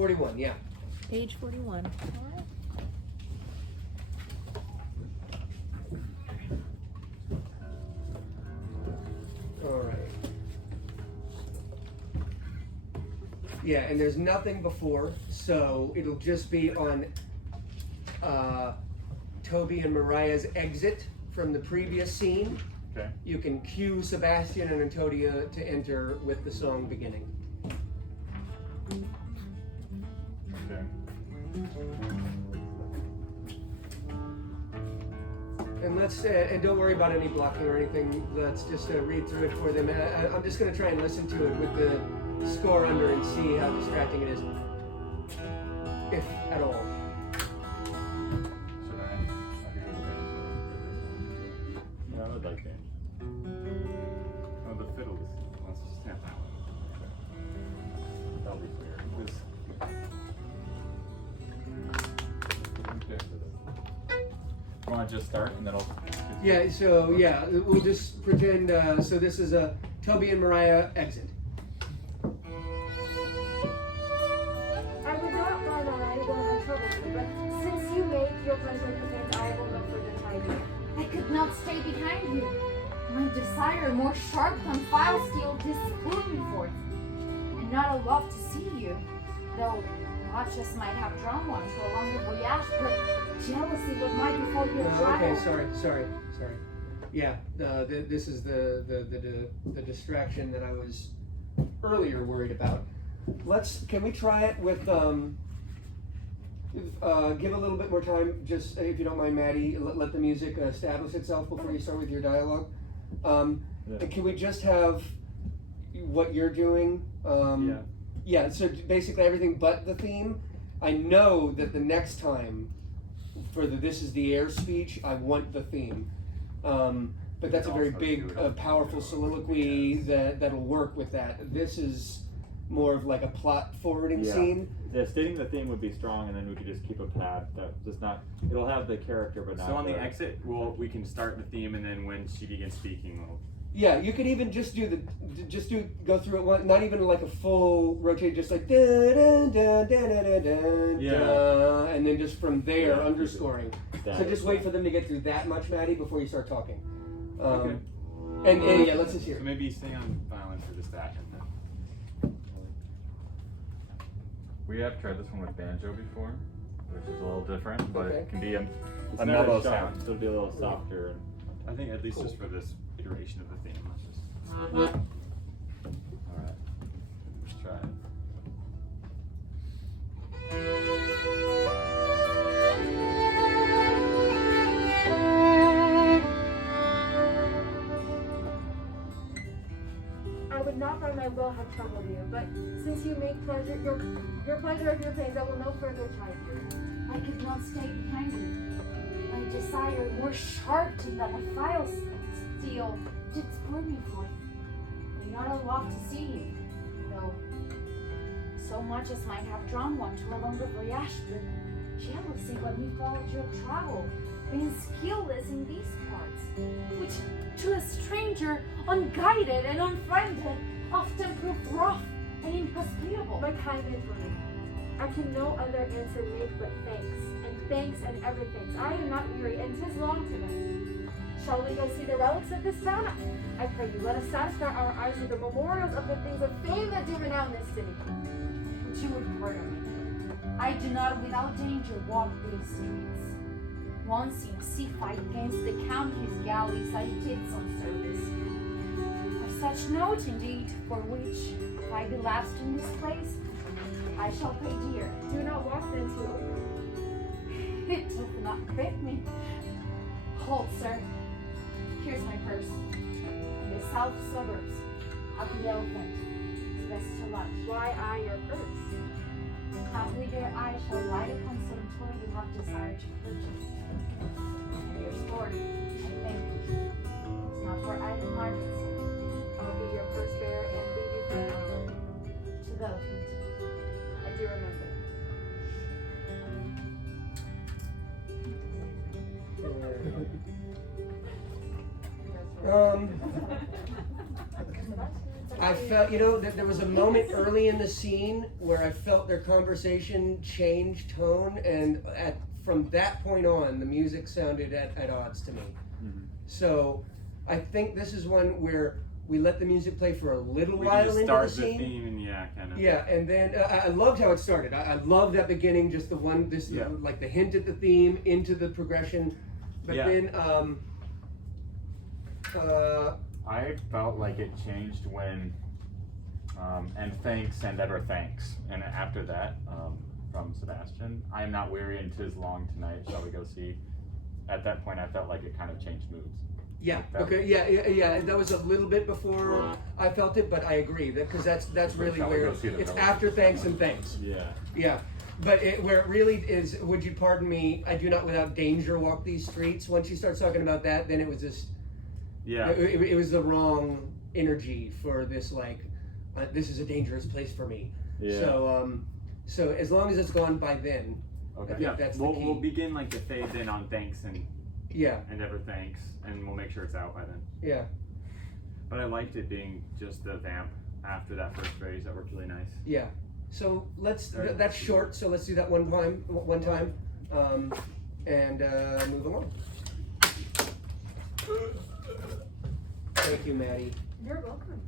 41, yeah. Page 41. All right. Yeah, and there's nothing before, so it'll just be on Toby and Mariah's exit from the previous scene. Okay. You can cue Sebastian and Antonia to enter with the song beginning. Okay. And let's and don't worry about any blocking or anything. Let's just read through it for them. I'm just going to try and listen to it with the score under and see how distracting it is, if at all. Should I? Yeah, I would like that. Oh, the fiddle is. Let's just have that one. That'll be clear. This. You want to just start and then I'll. Yeah, so yeah, we'll just pretend, so this is a Toby and Mariah exit. I would not mind that I will have trouble with you, but since you make your pleasure contains, I will no further tie you. I could not stay behind you. My desire, more sharp than file steel, disputed me forth, and not a love to see you, though watches might have drawn one to a longer voyage, but jealousy what might befall your child. Okay, sorry. Yeah, this is the distraction that I was earlier worried about. Can we try it with, give a little bit more time, just if you don't mind, Maddie, let the music establish itself before you start with your dialogue. Can we just have what you're doing? Yeah, so basically everything but the theme. I know that the next time for the This Is the Air speech, I want the theme. But that's a very big, powerful soliloquy that'll work with that. This is more of like a plot forwarding scene. Yeah, stating the theme would be strong, and then we could just keep a pad that does not. It'll have the character, but not. So on the exit, we can start the theme, and then when she begins speaking, we'll. Yeah, you could even just go through it one, not even like a full rotate, just like da da da da da da da, and then just from there underscoring. So just wait for them to get through that much, Maddie, before you start talking. Okay. And yeah, let's just hear. So maybe stay on violin for just that, and then. We have tried this one with banjo before, which is a little different, but it can be a It's mellow not as sharp, sound. so it'll be a little softer. I think at least just for this iteration of the theme, let's just. All right. Let's try it. I would not by my will have troubled you, but since you make pleasure your pleasure of your pains, I will no further tie you. I could not stay behind you. My desire, more sharp than a file steel, did spur me forth, and not a love to see you, though so much as might have drawn one to a longer voyage, but jealousy what me followed your travel, being skillless in these parts, which to a stranger, unguided and unfriended, often proved rough and inhospitable. My kind Antonia, I can no other answer make but thanks and ever thanks. I am not weary, and 'tis long tonight. Shall we go see the relics of this town? I pray you, let us satisfy our eyes with the memorials of the things of fame that do renown this city. But you would pardon me. I do not without danger walk these streets. Once in a sea fight against the Count his galleys, I did some service. Of such note indeed, for which, if I be lapsed in this place, I shall pay dear. Do not walk then too. It doth not grip me. Hold, sir. Here's my purse. In the south suburbs of the Elephant. It's best to lunch. Why I your purse? Haply there I shall light upon some toy you have desired to purchase. And your story, I think, is not for idle markets. I'll be your purse bearer and leave you for an hour. To the Elephant. I do remember. I felt, you know, that there was a moment early in the scene where I felt their conversation change tone, and from that point on, the music sounded at odds to me. Mm-hmm. So I think this is one where we let the music play for a little We while can just into start the the scene. theme and kind of. Yeah, and then I loved how it started. I loved that beginning, just like the hint at the theme into the progression. But then, I felt like it changed when, and thanks and ever thanks. And after that, from Sebastian, I am not weary and 'tis long tonight, shall we go see? At that point, I felt like it kind of changed moods. yeah, okay, yeah. That was a little bit before I felt it, but I agree because that's really Shall we where go see the it's Relics? after thanks and thanks. Yeah. Yeah, but where it really is, would you pardon me? I do not without danger walk these streets. Once you start talking about that, then it was just. Yeah. It was the wrong energy for this. Like, this is a dangerous place for me. Yeah. So as long as it's gone by then. Okay. I think that's the key. We'll begin like the fades in on thanks and Yeah. ever thanks, and we'll make sure it's out by then. Yeah. But I liked it being just the vamp after that first phrase. That worked really nice. Yeah. So let's. Very That's nice. short. So let's do that one time, and move along. Thank you, Maddie. You're welcome.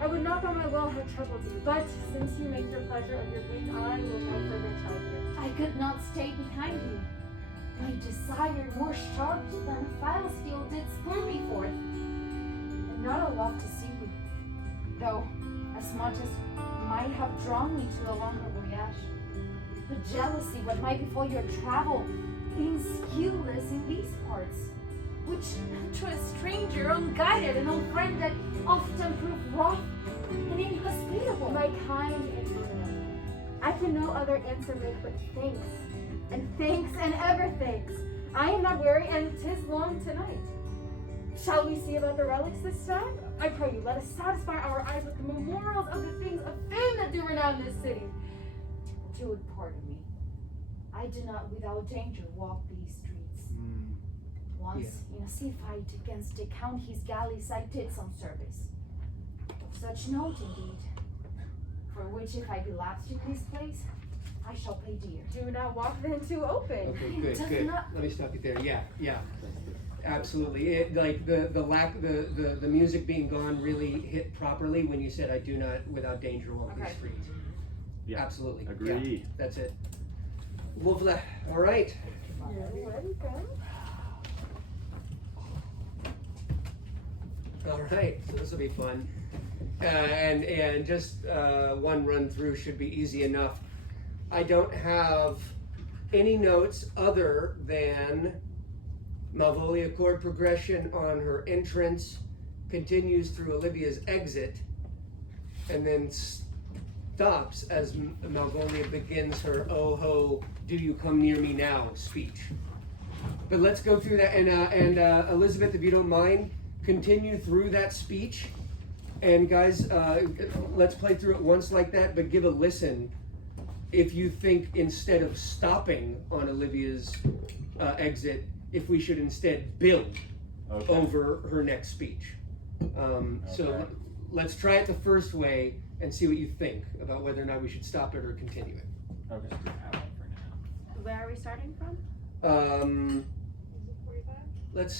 I would not by my will have troubled you, but since you make your pleasure of your pain, I will no further tell you. I could not stay behind you. My desire, more sharp than a file steel, did spur me forth. And not a love to see you, though as much as might have drawn me to a longer voyage. But jealousy, what might befall your travel, being skilless in these parts, which to a stranger, unguided and unfriended, often prove rough and inhospitable. My kind Antonio, I can no other answer make but thanks, and ever thanks. I am not weary, and 'tis long tonight. Shall we see about the relics this time? I pray you, let us satisfy our eyes with the memorials of the things of fame that do renown this city. But you would pardon me. I did not without danger walk these streets. Once, in a sea fight against the Count his galleys, I did some service. Of such note, indeed, for which if I be lapsed in this place, I shall pay dear. Do not walk then too open. Okay, It does good. not- Let me stop you there. Yeah. Absolutely. Like the music being gone really hit properly when you said I do not without danger walk these Okay. streets. Yeah. Absolutely. Agreed. Yeah, that's it. Lovely. All right. You're welcome. All right. So this will be fun. And just one run through should be easy enough. I don't have any notes other than Malvolia chord progression on her entrance continues through Olivia's exit and then stops as Malvolia begins her "Oh ho, do you come near me now" speech. But let's go through that, and Elizabeth, if you don't mind, continue through that speech. And guys, let's play through it once like that, but give a listen if you think instead of stopping on Olivia's exit, if we should instead build over her next speech. So let's try it the first way and see what you think about whether or not we should stop it or continue it. Okay. Where are we starting from? Let's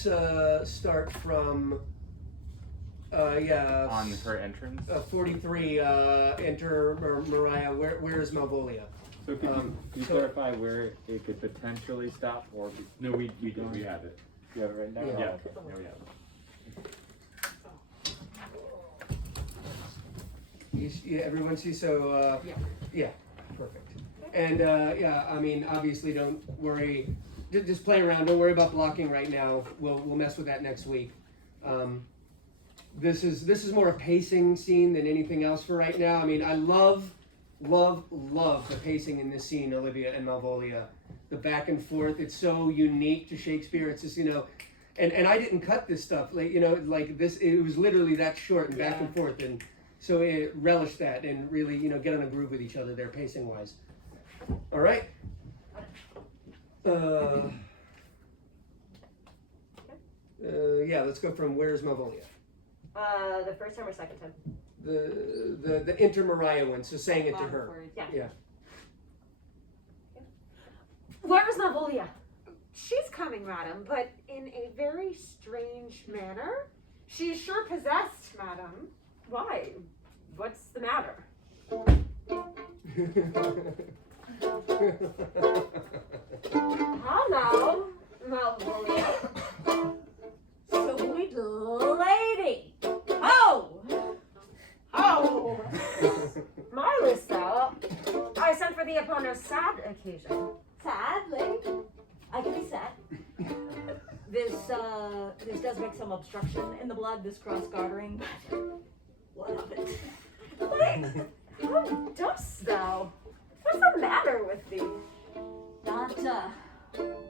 start from On her entrance? 43. Enter Mariah. Where is Malvolia? So could you clarify where it could potentially stop, or No, we don't. we have it. you have it right now? Yeah. Yeah. Okay. Yeah, we have it. Yeah, everyone sees. So yeah, perfect. And I mean, obviously, don't worry. Just play around. Don't worry about blocking right now. We'll mess with that next week. This is more a pacing scene than anything else for right now. I mean, I love the pacing in this scene, Olivia and Malvolia. The back and forth. It's so unique to Shakespeare. It's just, and I didn't cut this stuff. Like, like this, it was literally that short and back and forth. And So relish that and really, get on a groove with each other there, pacing wise. All right. Yeah, let's go from Where's Malvolia? The first time or second time? The inter Mariah one, so saying it to her. Yeah. Where is Malvolia? She's coming, madam, but in a very strange manner. She is sure possessed, madam. Why? What's the matter? Hello, Malvolia. Sweet lady! Oh! Oh! Marissa, I sent for thee upon a sad occasion. Sadly, I can be sad. This does make some obstruction in the blood, this cross-gartering, but what of it? How dost thou? What's the matter with thee? Not,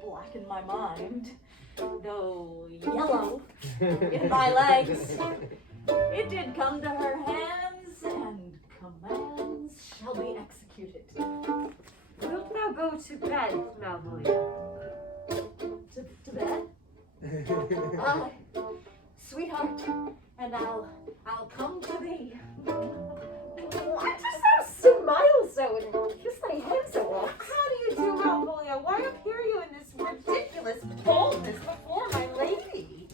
black in my mind, though yellow in my legs. It did come to her hands, and commands shall be executed. Wilt thou go to bed, Malvolia? To bed? Sweetheart, and I'll come to thee. Why dost thou smile so and kiss thy hand so oft? How do you do, Malvolia? Why appear you in this ridiculous boldness before my lady?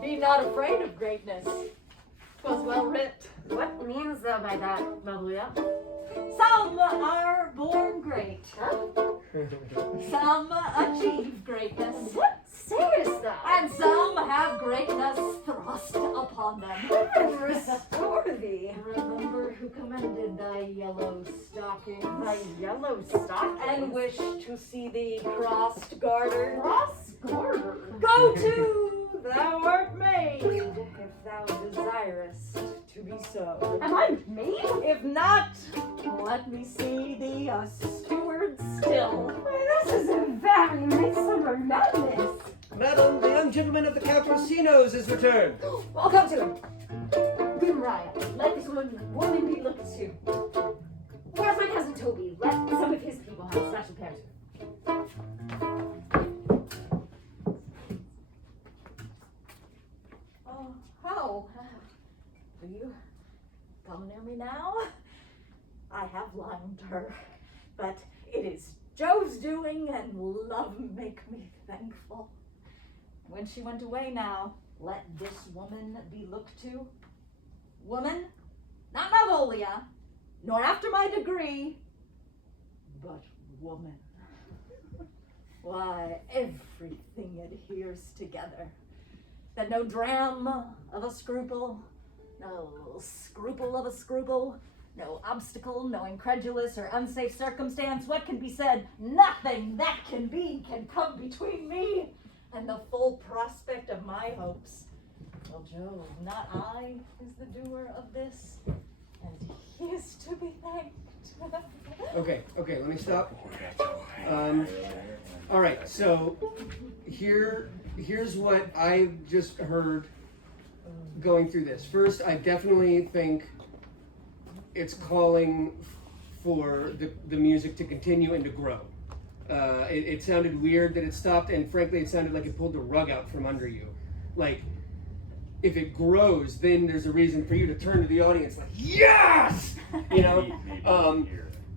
Be not afraid of greatness. 'Twas well writ. What means thou by that, Malvolia? Some are born great. Huh? Some achieve greatness. What sayest thou? And some have greatness thrust upon them. Heaven restore thee. Remember who commended thy yellow stocking, Thy yellow stockings. and wish to see thee crossed gartered. Cross-border. Go to, thou art made, if thou desirest to be so. Am I made? If not, let me see thee a steward still. Why, this is a very midsummer madness. Madam, the young gentleman of the Caprocinos is returned. I'll come to him. Good Mariah, let this woman be looked to. Where's my cousin Toby? Let some of his people have a special care to. Oh, how? Will you come near me now? I have limed her, but it is Jove's doing, and love make me thankful. When she went away now, let this woman be looked to. Woman, not Malvolia, nor after my degree, but woman. Why, everything adheres together. That no dram of a scruple, no scruple of a scruple, no obstacle, no incredulous or unsafe circumstance, what can be said, nothing that can be can come between me and the full prospect of my hopes. Well, Jove, not I, is the doer of this, and he is to be thanked. Okay, let me stop. All right, so here's what I just heard going through this. First, I definitely think it's calling for the music to continue and to grow. It sounded weird that it stopped, and frankly, it sounded like it pulled the rug out from under you. Like, if it grows, then there's a reason for you to turn to the audience like, yes! You know?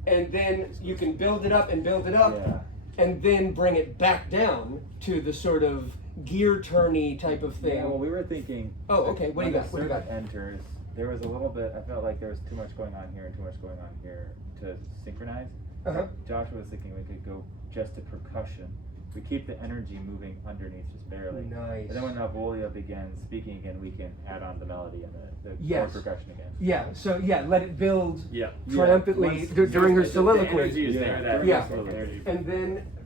And then you can build it up, Yeah. and then bring it back down to the sort of gear turny type of thing. Yeah, well, we were thinking. Oh, okay. What do you got? When the servant enters, there was a little bit. I felt like there was too much going on here and too much going on here to synchronize. Uh-huh. Joshua was thinking we could go just to percussion. We keep the energy moving underneath just barely. Nice. And then when Malvolia begins speaking again, we can add on the melody and the Yes. chord percussion again. Yeah. So let it build Yeah. triumphantly during her soliloquy. The energy is there. That Yeah. energy.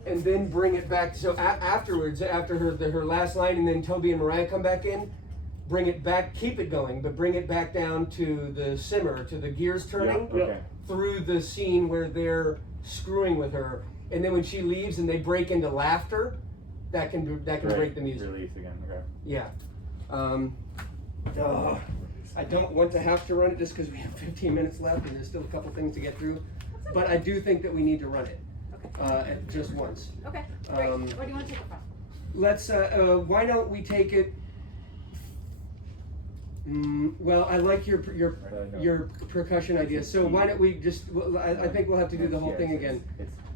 And then bring it back. So afterwards, after her last line, and then Toby and Mariah come back in, bring it back, keep it going, but bring it back down to the simmer, to the gears turning Okay. through the scene where they're screwing with her, and then when she leaves and they break into laughter, that can break the music. Release again. Okay. Yeah. I don't want to have to run it just because we have 15 minutes left and there's still a couple things to get through. But I do think that we need to run it just once. Okay, great. Um, Where do you want to take it from? Let's, why don't we take it, well, I like your percussion idea, so why don't we just, well, I think we'll have to do the whole thing again,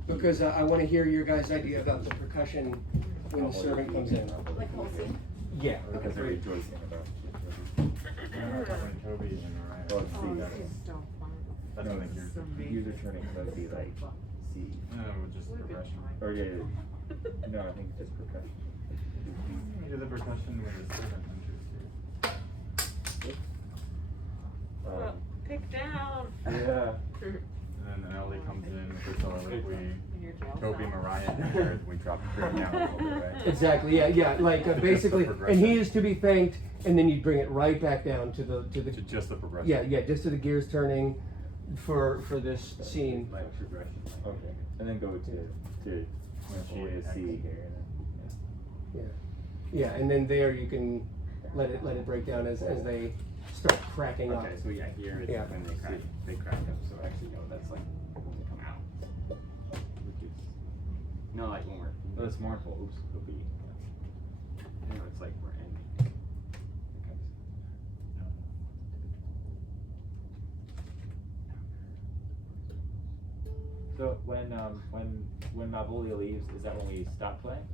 because I want to hear your guys' idea about the percussion when the servant comes in. Like whole scene? Yeah. Because they're rejoicing about When Toby and Mariah. Well, see, that This is, is so fun. I don't think your user turning, so that'd be like C. No, just progression. Or yeah, no, I think just percussion. You do the percussion with the servant enters Well, pick down. Yeah. And then Ellie comes in with her soliloquy. In your jail Toby, cell. Mariah, and Jared, we drop the grid down a little bit. Exactly, yeah, like Just the basically, and progression. he is to be thanked, and then you bring it right back down to the, To just the progression. yeah, just to the gears turning for this scene. Like progression. Okay. And then go to when she is C here. Yeah, and then there you can let it break down as they start cracking up. Okay, so yeah, here it's Yeah. when they crack up. So actually, no, that's like when they come out. Which is no, like when we're. Oh, it's mournful. Oops, could be. No, it's like we're ending. So when Malvolia leaves, is that when we stop playing,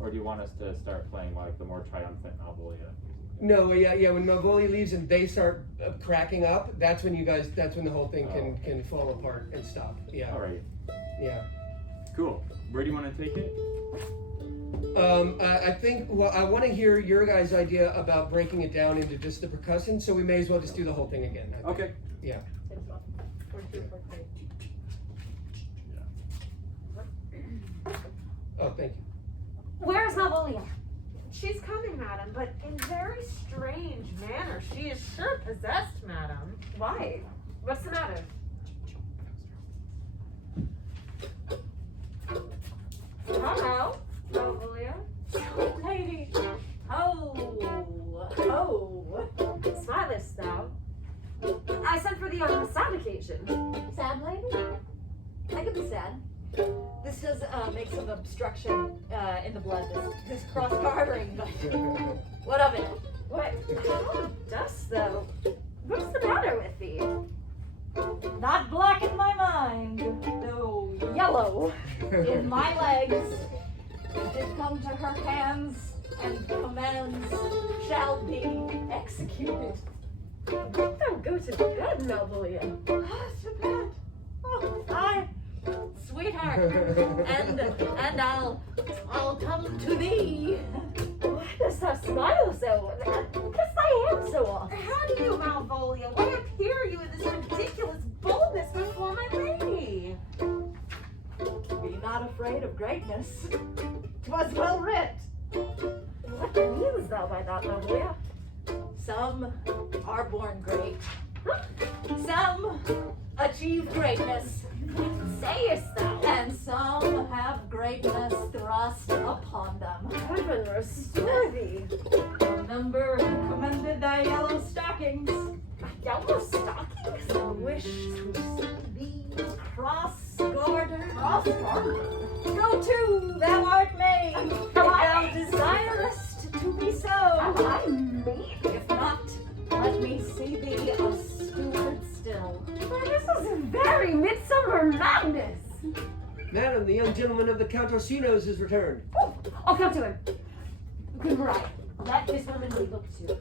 or do you want us to start playing like the more triumphant Malvolia music? No, yeah, when Malvolia leaves and they start cracking up, that's when the whole thing can fall apart and stop. Yeah. All right. Yeah. Cool. Where do you want to take it? I think, well, I want to hear your guys' idea about breaking it down into just the percussion, so we may as well just do the whole thing again. I think. Okay. Yeah. Oh, thank you. Where's Malvolia? She's coming, madam, but in very strange manner. She is sure possessed, madam. Why? What's the matter? Hello, Malvolia. Lady. Oh. Smilest thou? I sent for thee on a sad occasion. Sad lady? I could be sad. This does make some obstruction in the blood, this cross gartering, but what of it? What? How dost thou? What's the matter with thee? Not black in my mind, though yellow in my legs. Did come to her hands, and commands shall be executed. Wilt thou go to bed, Malvolia? To bed. Oh, sweetheart, and I'll come to thee. Why dost thou smile so? Kiss thy hand so oft. How do you, Malvolia? Why appear you in this ridiculous boldness before my lady? Be not afraid of greatness. 'Twas well writ. What meanest thou by that, Malvolia? Some are born great. Some achieve greatness. Sayest thou? And some have greatness thrust upon them. Heaven restore thee. Remember who commended thy yellow stockings. Yellow stockings? Wish to see thee cross-gartered. Cross-gartered? Go to, thou art made. If thou I- desirest to be so. Am I made? If not, let me see thee a steward still. Why, this is very midsummer madness. Madam, the young gentleman of the Count Orsino's has returned. Oh, I'll come to him. Good Mariah, let this woman be looked to.